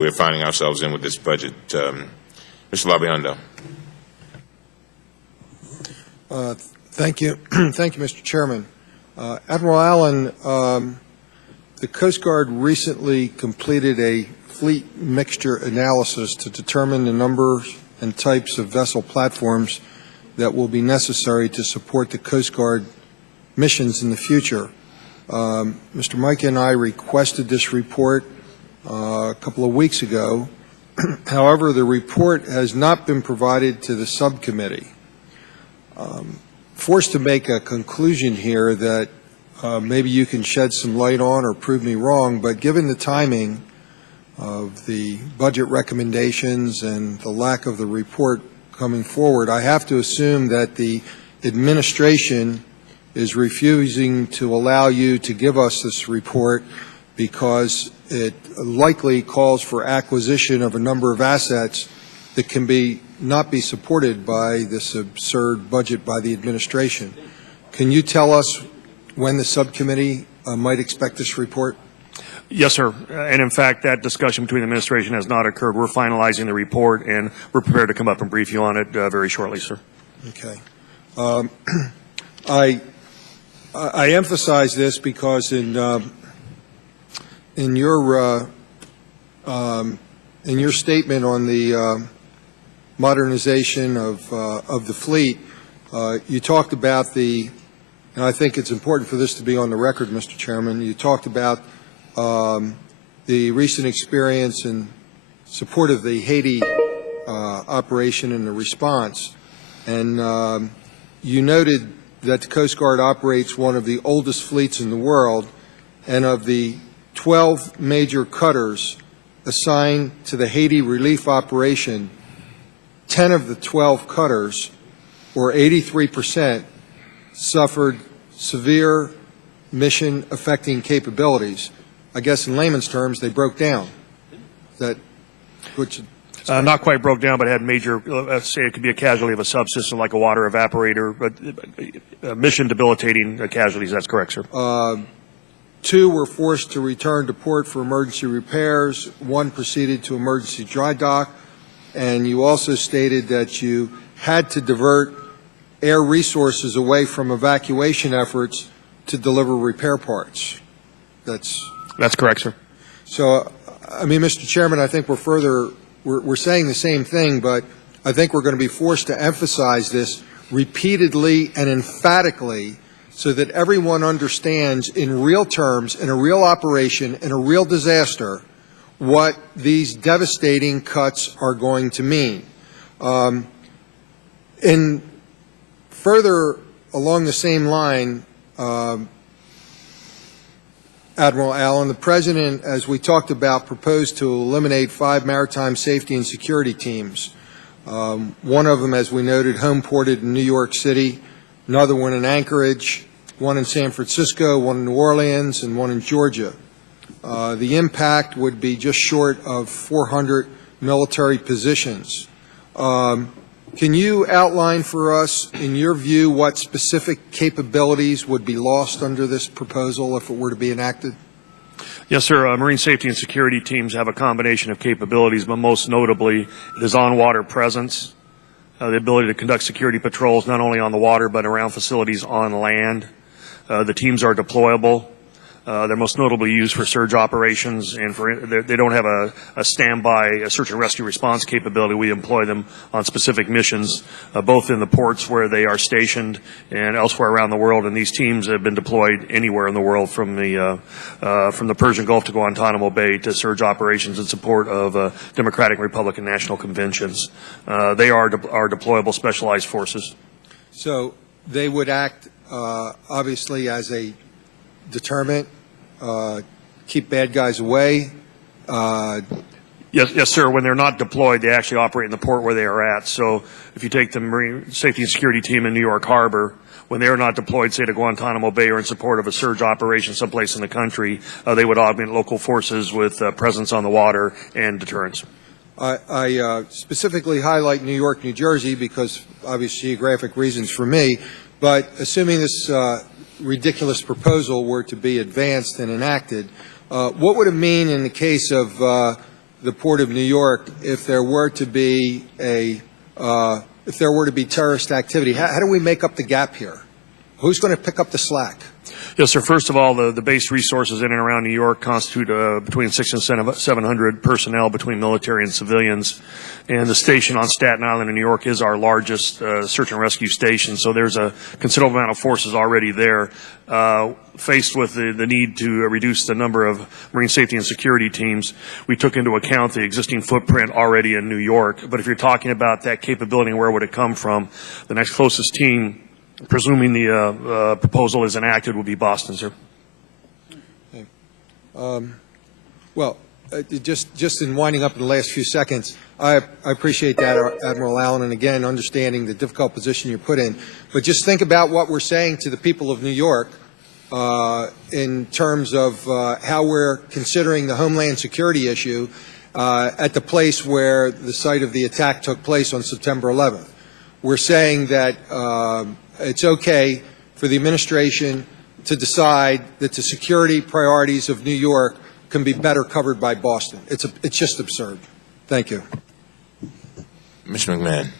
we're finding ourselves in with this budget. Mr. LoBiondo. Thank you. Thank you, Mr. Chairman. Admiral Allen, the Coast Guard recently completed a fleet mixture analysis to determine the numbers and types of vessel platforms that will be necessary to support the Coast Guard missions in the future. Mr. Mike and I requested this report a couple of weeks ago. However, the report has not been provided to the subcommittee. Forced to make a conclusion here that maybe you can shed some light on or prove me wrong, but given the timing of the budget recommendations and the lack of the report coming forward, I have to assume that the administration is refusing to allow you to give us this report because it likely calls for acquisition of a number of assets that can not be supported by this absurd budget by the administration. Can you tell us when the subcommittee might expect this report? Yes, sir. And in fact, that discussion between the administration has not occurred. We're finalizing the report, and we're prepared to come up and brief you on it very shortly, sir. Okay. I emphasize this because in your statement on the modernization of the fleet, you talked about and I think it's important for this to be on the record, Mr. Chairman, you talked about the recent experience in support of the Haiti operation and the response, and you noted that the Coast Guard operates one of the oldest fleets in the world, and of the 12 major cutters assigned to the Haiti relief operation, 10 of the 12 cutters, or 83%, suffered severe mission-affecting capabilities. I guess in layman's terms, they broke down. Not quite broke down, but had major, let's say it could be a casualty of a subsystem like a water evaporator, but mission debilitating casualties. That's correct, sir. 2 were forced to return to port for emergency repairs. 1 proceeded to emergency dry dock. And you also stated that you had to divert air resources away from evacuation efforts to deliver repair parts. That's correct, sir. So, I mean, Mr. Chairman, I think we're saying the same thing, but I think we're going to be forced to emphasize this repeatedly and emphatically so that everyone understands in real terms, in a real operation, in a real disaster, what these devastating cuts are going to mean. And further along the same line, Admiral Allen, the President, as we talked about, proposed to eliminate 5 maritime safety and security teams. One of them, as we noted, home ported in New York City, another one in Anchorage, one in San Francisco, one in New Orleans, and one in Georgia. The impact would be just short of 400 military positions. Can you outline for us, in your view, what specific capabilities would be lost under this proposal if it were to be enacted? Yes, sir. Marine safety and security teams have a combination of capabilities, but most notably it is on-water presence, the ability to conduct security patrols not only on the water but around facilities on land. The teams are deployable. They're most notably used for surge operations, and they don't have a standby search and rescue response capability. We employ them on specific missions, both in the ports where they are stationed and elsewhere around the world. And these teams have been deployed anywhere in the world, from the Persian Gulf to Guantanamo Bay, to surge operations in support of Democratic and Republican national conventions. They are deployable specialized forces. So they would act obviously as a deterrent, keep bad guys away. Yes, sir. When they're not deployed, they actually operate in the port where they are at. So if you take the Marine Safety and Security Team in New York Harbor, when they are not deployed, say, to Guantanamo Bay or in support of a surge operation someplace in the country, they would augment local forces with presence on the water and deterrence. I specifically highlight New York, New Jersey, because obvious geographic reasons for me, but assuming this ridiculous proposal were to be advanced and enacted, what would it mean in the case of the Port of New York if there were to be terrorist activity? How do we make up the gap here? Who's going to pick up the slack? Yes, sir. First of all, the base resources in and around New York constitute between 600 and 700 personnel between military and civilians. And the station on Staten Island in New York is our largest search and rescue station. So there's a considerable amount of forces already there. Faced with the need to reduce the number of marine safety and security teams, we took into account the existing footprint already in New York. But if you're talking about that capability and where would it come from, the next closest team, presuming the proposal is enacted, will be Boston, sir. Well, just in winding up in the last few seconds, I appreciate that, Admiral Allen, and again, understanding the difficult position you're put in. But just think about what we're saying to the people of New York in terms of how we're considering the Homeland Security issue at the place where the site of the attack took place on September 11th. We're saying that it's okay for the administration to decide that the security priorities of New York can be better covered by Boston. It's just absurd. Thank you. Mr. McMahon.